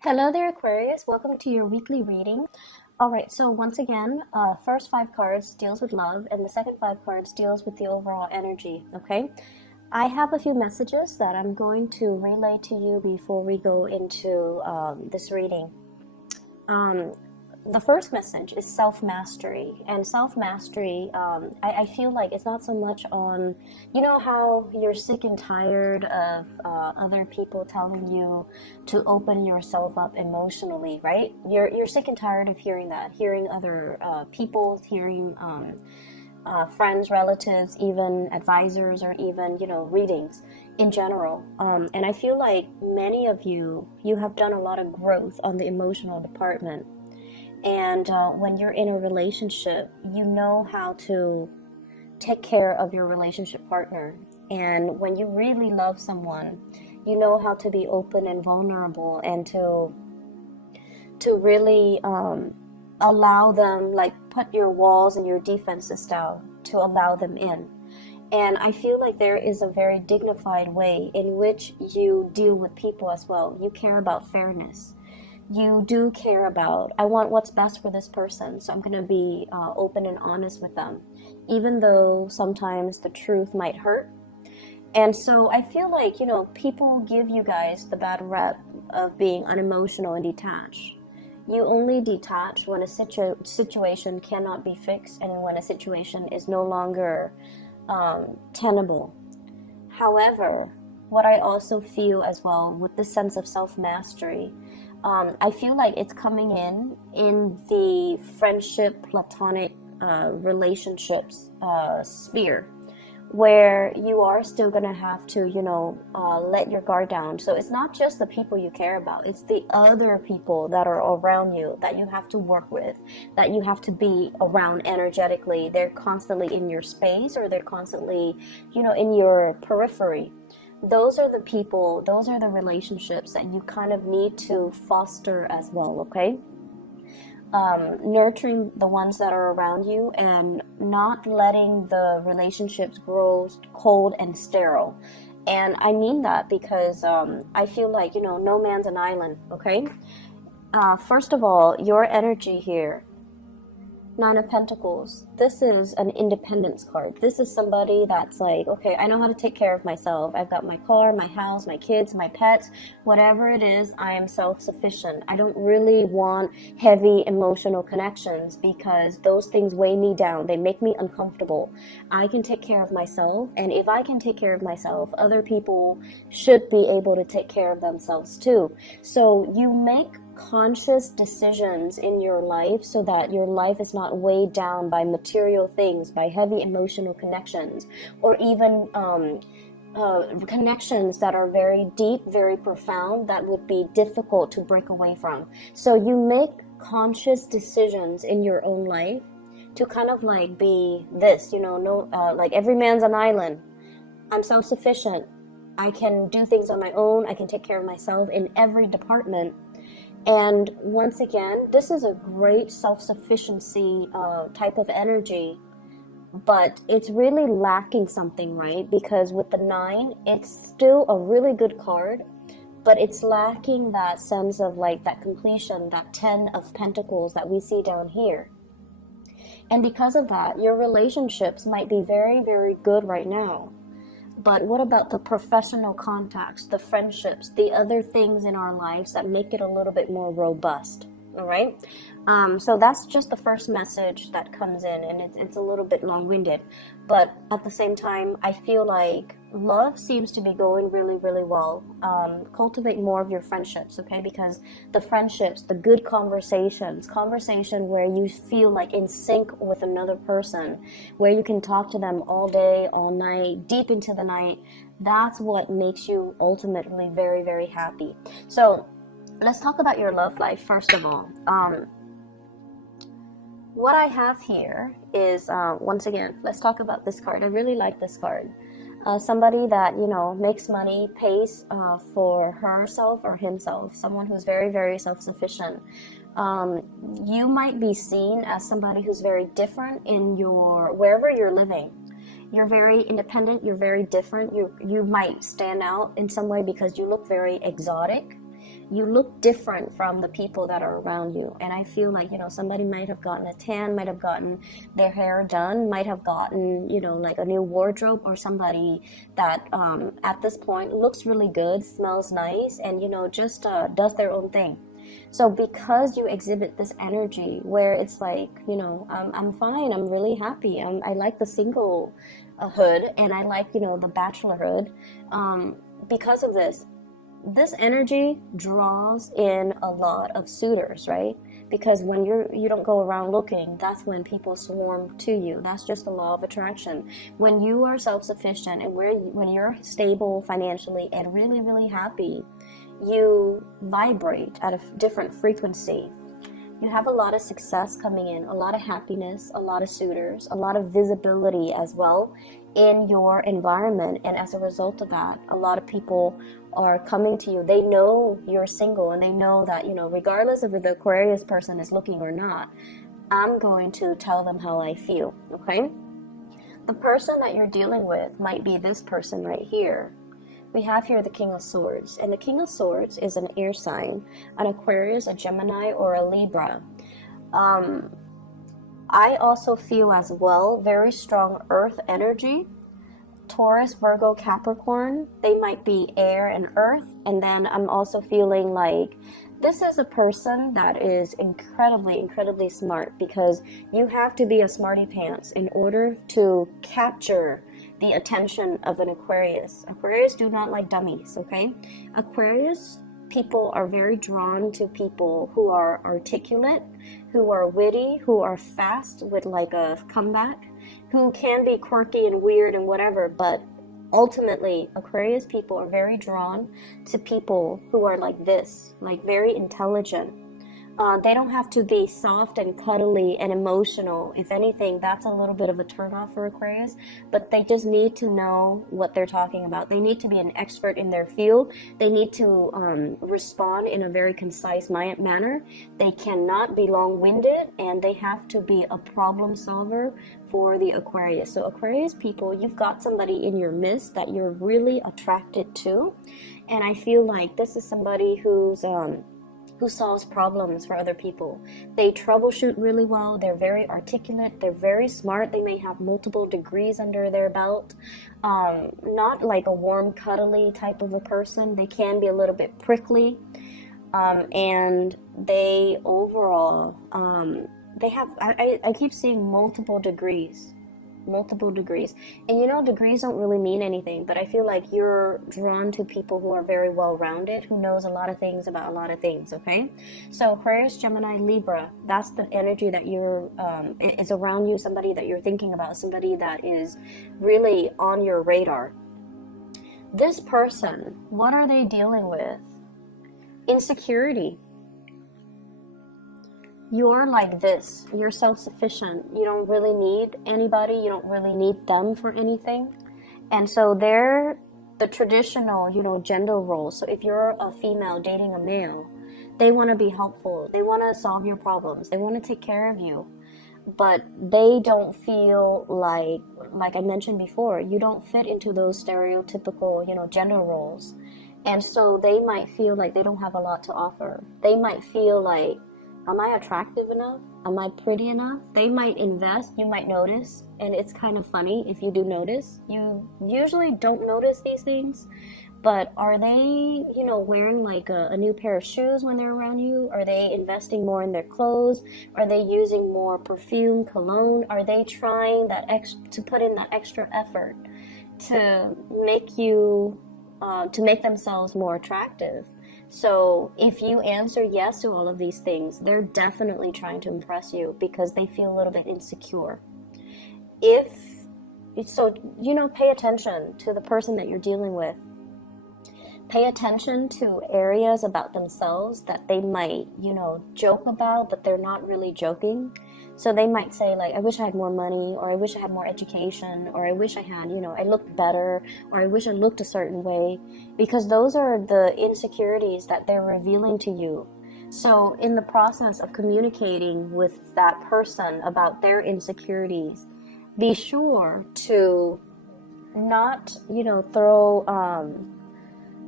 Hello there, Aquarius. Welcome to your weekly reading. All right, so once again, first five cards deals with love, and the second five cards deals with the overall energy, okay? I have a few messages that I'm going to relay to you before we go into this reading. The first message is self-mastery, and self-mastery, I feel like it's not so much on, you know how you're sick and tired of other people telling you to open yourself up emotionally, right? You're sick and tired of hearing that, hearing other people, hearing friends, relatives, even advisors, or even, readings in general. And I feel like many of you have done a lot of growth on the emotional department. And when you're in a relationship, you know how to take care of your relationship partner. And when you really love someone, you know how to be open and vulnerable, and to really allow them, like put your walls and your defenses down to allow them in. And I feel like there is a very dignified way in which you deal with people as well. You care about fairness. You do care about, I want what's best for this person, so I'm going to be open and honest with them, even though sometimes the truth might hurt. And so I feel like, people give you guys the bad rep of being unemotional and detached. You only detach when a situation cannot be fixed, and when a situation is no longer tenable. However, what I also feel as well with this sense of self-mastery, I feel like it's coming in the friendship, platonic relationships sphere, where you are still going to have to, let your guard down. So it's not just the people you care about, it's the other people that are around you that you have to work with, that you have to be around energetically. They're constantly in your space, or they're constantly, in your periphery. Those are the people, those are the relationships that you kind of need to foster as well, okay? Nurturing the ones that are around you, and not letting the relationships grow cold and sterile. And I mean that because I feel like, no man's an island, okay? First of all, your energy here, Nine of Pentacles, this is an independence card. This is somebody that's like, okay, I know how to take care of myself. I've got my car, my house, my kids, my pets, whatever it is, I am self-sufficient. I don't really want heavy emotional connections, because those things weigh me down. They make me uncomfortable. I can take care of myself, and if I can take care of myself, other people should be able to take care of themselves too. So you make conscious decisions in your life so that your life is not weighed down by material things, by heavy emotional connections, or even connections that are very deep, very profound, that would be difficult to break away from. So you make conscious decisions in your own life to kind of like be this, like every man's an island. I'm self-sufficient. I can do things on my own. I can take care of myself in every department. And once again, this is a great self-sufficiency type of energy, but it's really lacking something, right? Because with the 9, it's still a really good card, but it's lacking that sense of like that completion, that 10 of Pentacles that we see down here. And because of that, your relationships might be very, very good right now. But what about the professional contacts, the friendships, the other things in our lives that make it a little bit more robust? All right. So that's just the first message that comes in, and it's a little bit long-winded, but at the same time, I feel like love seems to be going really, really well. Cultivate more of your friendships, okay? Because the friendships, the good conversations, conversation where you feel like in sync with another person, where you can talk to them all day, all night, deep into the night, that's what makes you ultimately very, very happy. So let's talk about your love life first of all. What I have here is, once again, let's talk about this card. I really like this card. Somebody that, makes money, pays for herself or himself, someone who's very, very self-sufficient. You might be seen as somebody who's very different in wherever you're living. You're very independent, you're very different. You might stand out in some way because you look very exotic. you look different from the people that are around you. And I feel like, you know, somebody might have gotten a tan, might have gotten their hair done, might have gotten, you know, like a new wardrobe, or somebody that at this point looks really good, smells nice, and, you know, just does their own thing. So because you exhibit this energy where it's like, you know, I'm fine, I'm really happy, I like the single hood, and I like, you know, the bachelorhood, because of this energy draws in a lot of suitors, right? Because when you don't go around looking, that's when people swarm to you. That's just the law of attraction. When you are self-sufficient and when you're stable financially and really, really happy, you vibrate at a different frequency. You have a lot of success coming in, a lot of happiness, a lot of suitors, a lot of visibility as well in your environment. And as a result of that, a lot of people are coming to you. They know you're single, and they know that, you know, regardless of if the Aquarius person is looking or not, I'm going to tell them how I feel, okay? The person that you're dealing with might be this person right here. We have here the King of Swords, and the King of Swords is an air sign, an Aquarius, a Gemini, or a Libra. I also feel as well very strong earth energy. Taurus, Virgo, Capricorn, they might be air and earth. And then I'm also feeling like this is a person that is incredibly, incredibly smart, because you have to be a smarty pants in order to capture the attention of an Aquarius. Aquarius do not like dummies, okay? Aquarius people are very drawn to people who are articulate, who are witty, who are fast with like a comeback, who can be quirky and weird and whatever, but ultimately Aquarius people are very drawn to people who are like this, like very intelligent. They don't have to be soft and cuddly and emotional. If anything, that's a little bit of a turnoff for Aquarius, but they just need to know what they're talking about. They need to be an expert in their field. They need to respond in a very concise manner. They cannot be long-winded, and they have to be a problem solver for the Aquarius. So Aquarius people, you've got somebody in your midst that you're really attracted to, and I feel like this is somebody who solves problems for other people. They troubleshoot really well. They're very articulate. They're very smart. They may have multiple degrees under their belt. Not like a warm, cuddly type of a person. They can be a little bit prickly. And they overall, they have, I keep seeing multiple degrees. And you know, degrees don't really mean anything, but I feel like you're drawn to people who are very well-rounded, who knows a lot of things about a lot of things, okay? So Aquarius, Gemini, Libra, that's the energy that you're is around you, somebody that you're thinking about, somebody that is really on your radar. This person, what are they dealing with? Insecurity. You're like this. You're self-sufficient. You don't really need anybody. You don't really need them for anything. And so they're the traditional, you know, gender roles. So if you're a female dating a male, they want to be helpful. They want to solve your problems. They want to take care of you. But they don't feel like I mentioned before, you don't fit into those stereotypical, you know, gender roles. And so they might feel like they don't have a lot to offer. They might feel like, am I attractive enough? Am I pretty enough? They might invest, you might notice, and it's kind of funny if you do notice. You usually don't notice these things, but are they, you know, wearing like a new pair of shoes when they're around you? Are they investing more in their clothes? Are they using more perfume, cologne? Are they trying to put in that extra effort to make you, to make themselves more attractive? So if you answer yes to all of these things, they're definitely trying to impress you because they feel a little bit insecure. So, you know, pay attention to the person that you're dealing with. Pay attention to areas about themselves that they might, you know, joke about, but they're not really joking. So they might say like, I wish I had more money, or I wish I had more education, or I wish I had, you know, I looked better, or I wish I looked a certain way, because those are the insecurities that they're revealing to you. So in the process of communicating with that person about their insecurities, be sure to not, you know, throw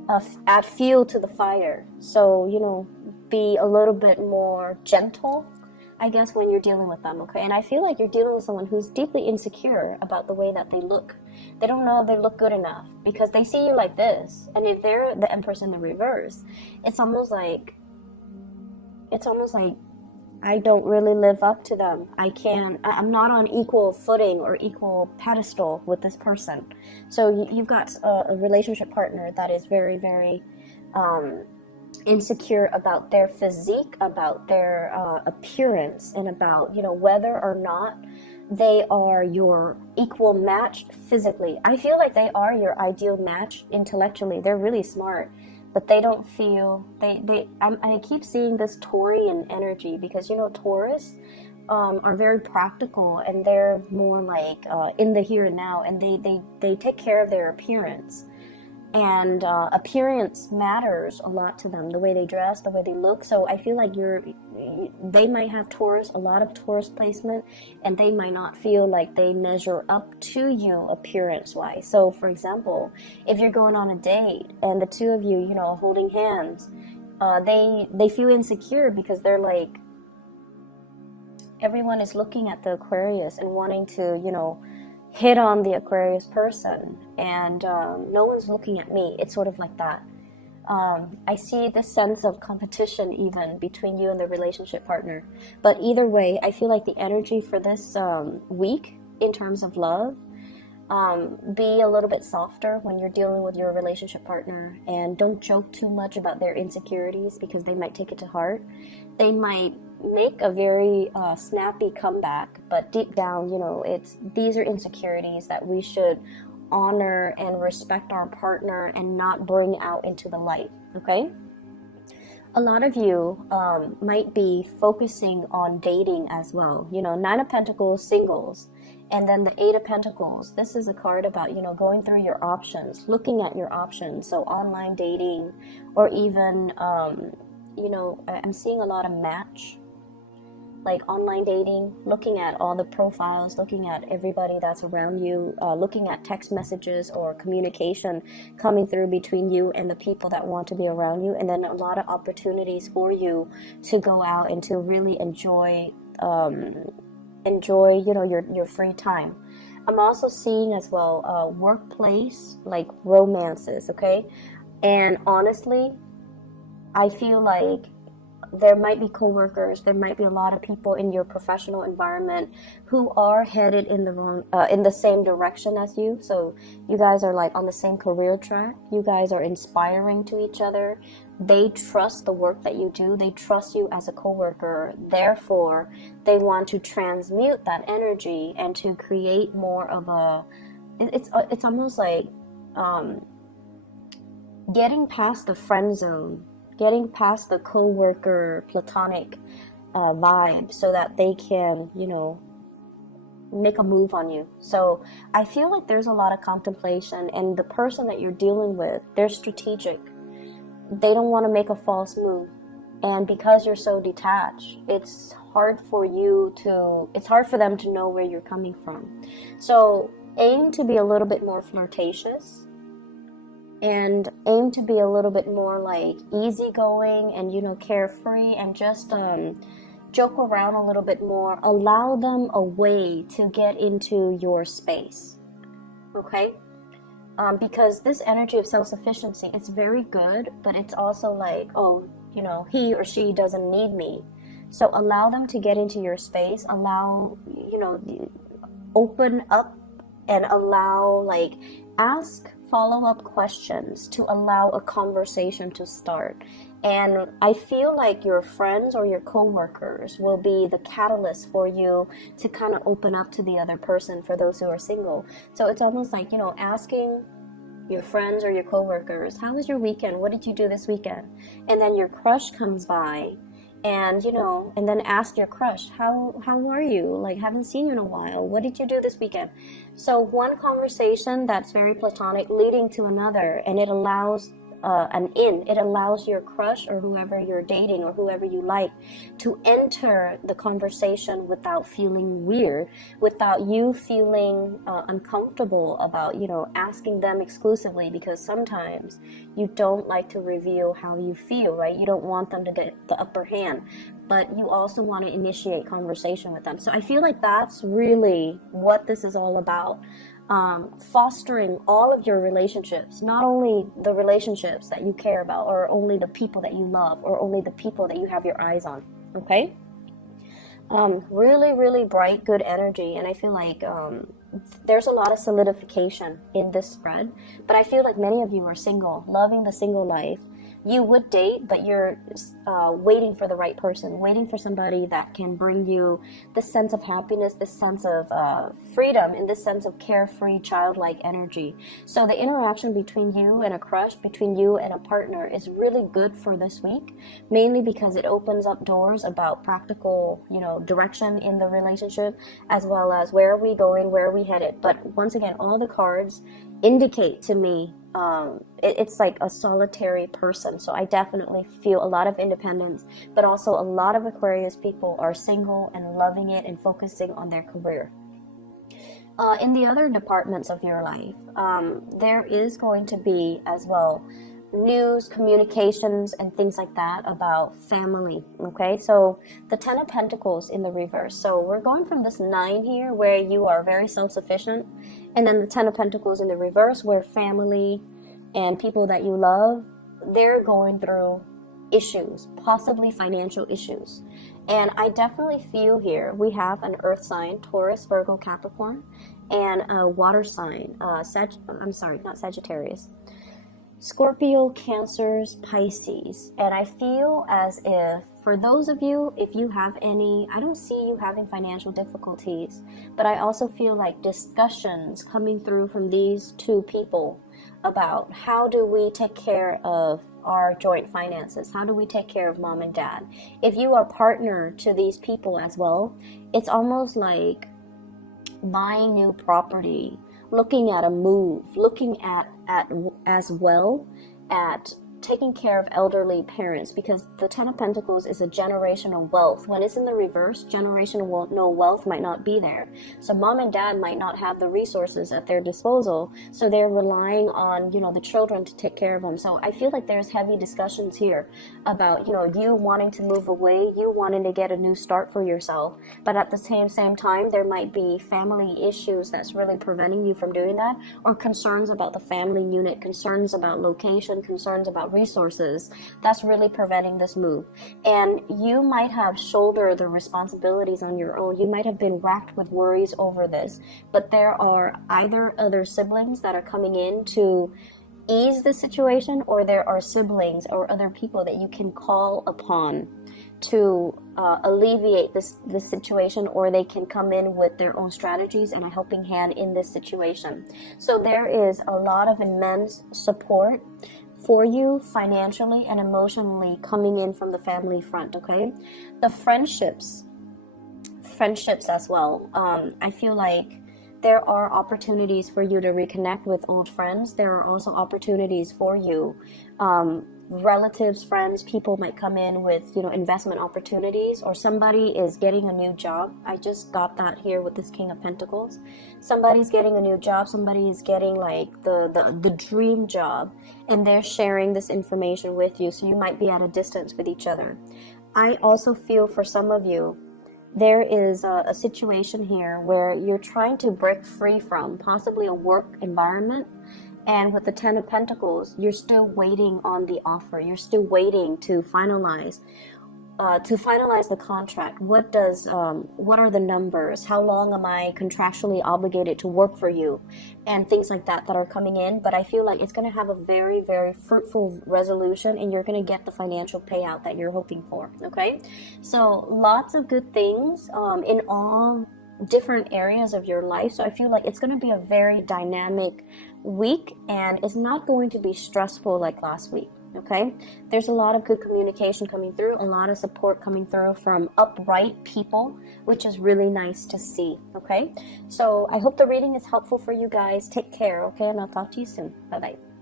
add fuel to the fire. So, you know, be a little bit more gentle, I guess, when you're dealing with them, okay? And I feel like you're dealing with someone who's deeply insecure about the way that they look. They don't know if they look good enough because they see you like this. And if they're the Empress in the reverse, it's almost like I don't really live up to them. I'm not on equal footing or equal pedestal with this person. So you've got a relationship partner that is very, very insecure about their physique, about their appearance, and about, you know, whether or not they are your equal match physically. I feel like they are your ideal match intellectually. They're really smart, but they don't feel I keep seeing this Taurian energy because, you know, Taurus are very practical, and they're more like in the here and now, and they take care of their appearance. And appearance matters a lot to them, the way they dress, the way they look. So I feel like they might have Taurus, a lot of Taurus placement, and they might not feel like they measure up to you appearance-wise. So, for example, if you're going on a date and the two of you, you know, holding hands, they feel insecure because they're like, everyone is looking at the Aquarius and wanting to, you know, hit on the Aquarius person, and no one's looking at me. It's sort of like that. I see this sense of competition even between you and the relationship partner. But either way, I feel like the energy for this week in terms of love, be a little bit softer when you're dealing with your relationship partner, and don't joke too much about their insecurities because they might take it to heart. They might make a very snappy comeback, but deep down, you know, these are insecurities that we should honor and respect our partner and not bring out into the light, okay? A lot of you might be focusing on dating as well. You know, Nine of Pentacles, singles, and then the Eight of Pentacles. This is a card about, you know, going through your options, looking at your options. So online dating, or even, you know, I'm seeing a lot of match, like online dating, looking at all the profiles, looking at everybody that's around you, looking at text messages or communication coming through between you and the people that want to be around you, and then a lot of opportunities for you to go out and to really enjoy, you know, your free time. I'm also seeing as well workplace, like romances, okay? And honestly, I feel like there might be coworkers, there might be a lot of people in your professional environment who are headed in the same direction as you. So you guys are like on the same career track. You guys are inspiring to each other. They trust the work that you do. They trust you as a coworker. Therefore, they want to transmute that energy and to create more of a. It's almost like getting past the friend zone, getting past the co-worker platonic vibe, so that they can, you know, make a move on you. So I feel like there's a lot of contemplation, and the person that you're dealing with, they're strategic. They don't want to make a false move. And because you're so detached, it's hard for them to know where you're coming from. So aim to be a little bit more flirtatious, and aim to be a little bit more like easygoing and, you know, carefree, and just joke around a little bit more. Allow them a way to get into your space, okay? Because this energy of self-sufficiency, it's very good, but it's also like, oh, you know, he or she doesn't need me. So allow them to get into your space. Allow, you know, open up, and allow, like, ask follow-up questions to allow a conversation to start. And I feel like your friends or your co-workers will be the catalyst for you to kind of open up to the other person, for those who are single. So it's almost like, you know, asking your friends or your co-workers, how was your weekend? What did you do this weekend? And then your crush comes by, and, you know, and then ask your crush, how are you? Like, haven't seen you in a while. What did you do this weekend? So one conversation that's very platonic leading to another, and it allows an in. It allows your crush or whoever you're dating or whoever you like to enter the conversation without feeling weird, without you feeling uncomfortable about, you know, asking them exclusively, because sometimes you don't like to reveal how you feel, right? You don't want them to get the upper hand, but you also want to initiate conversation with them. So I feel like that's really what this is all about. Fostering all of your relationships, not only the relationships that you care about, or only the people that you love, or only the people that you have your eyes on, okay? Really bright, good energy, and I feel like there's a lot of solidification in this spread, but I feel like many of you are single, loving the single life. You would date, but you're waiting for the right person, waiting for somebody that can bring you this sense of happiness, this sense of freedom, and this sense of carefree, childlike energy. So the interaction between you and a crush, between you and a partner, is really good for this week, mainly because it opens up doors about practical, you know, direction in the relationship, as well as where are we going, where are we headed. But once again, all the cards indicate to me it's like a solitary person. So I definitely feel a lot of independence, but also a lot of Aquarius people are single and loving it and focusing on their career. In the other departments of your life, there is going to be as well news, communications, and things like that about family. Okay, so the 10 of Pentacles in the reverse. So we're going from this 9 here where you are very self-sufficient, and then the 10 of Pentacles in the reverse where family and people that you love, they're going through issues, possibly financial issues. And I definitely feel here we have an earth sign, Taurus, Virgo, Capricorn, and a water sign, not Sagittarius, Scorpio, Cancers, Pisces. And I feel as if for those of you, if you have any, I don't see you having financial difficulties, but I also feel like discussions coming through from these two people about how do we take care of our joint finances, how do we take care of mom and dad. If you are partner to these people as well, it's almost like buying new property, looking at a move, looking at as well at taking care of elderly parents, because the 10 of Pentacles is a generational wealth. When it's in the reverse, generational wealth might not be there. So mom and dad might not have the resources at their disposal, so they're relying on, you know, the children to take care of them. So I feel like there's heavy discussions here about, you know, you wanting to move away, you wanting to get a new start for yourself, but at the same time there might be family issues that's really preventing you from doing that, or concerns about the family unit, concerns about location, concerns about resources that's really preventing this move. And you might have shouldered the responsibilities on your own. You might have been racked with worries over this, but there are either other siblings that are coming in to ease the situation, or there are siblings or other people that you can call upon to alleviate this situation, or they can come in with their own strategies and a helping hand in this situation. So there is a lot of immense support for you financially and emotionally coming in from the family front. Okay, the friendships as well. I feel like there are opportunities for you to reconnect with old friends. There are also opportunities for you, relatives, friends, people might come in with, you know, investment opportunities, or somebody is getting a new job. I just got that here with this King of Pentacles. Somebody's getting a new job, somebody is getting like the dream job, and they're sharing this information with you, so you might be at a distance with each other. I also feel for some of you, there is a situation here where you're trying to break free from possibly a work environment. And with the 10 of Pentacles, you're still waiting on the offer. You're still waiting to finalize the contract. What are the numbers? How long am I contractually obligated to work for you? And things like that are coming in. But I feel like it's going to have a very, very fruitful resolution, and you're going to get the financial payout that you're hoping for. Okay? So lots of good things in all different areas of your life. So I feel like it's going to be a very dynamic week, and it's not going to be stressful like last week. Okay, there's a lot of good communication coming through, a lot of support coming through from upright people, which is really nice to see. Okay, so I hope the reading is helpful for you guys. Take care. Okay, and I'll talk to you soon. Bye bye.